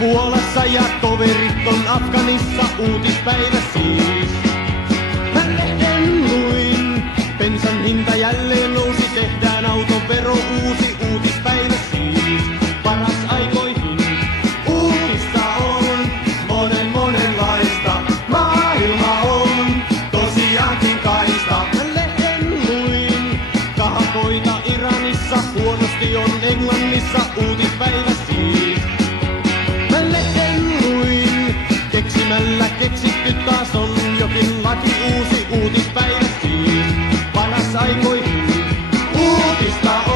Puolassa ja toverit on Afganissa, uutispäivä siis. Mä lehden luin, bensan hinta jälleen nousi, tehdään autovero uusi, uutispäivä siis. Paras aikoihin, uutista on monenlaista, maailma on tosiaankin kaista. Mä lehden luin, kahakoita Iranissa, huonosti on Englannissa, uutispäivä siis. Keksimällä keksitty taas on jokin laki, uusi uutispäivä siis. Paras aikoihin, uutista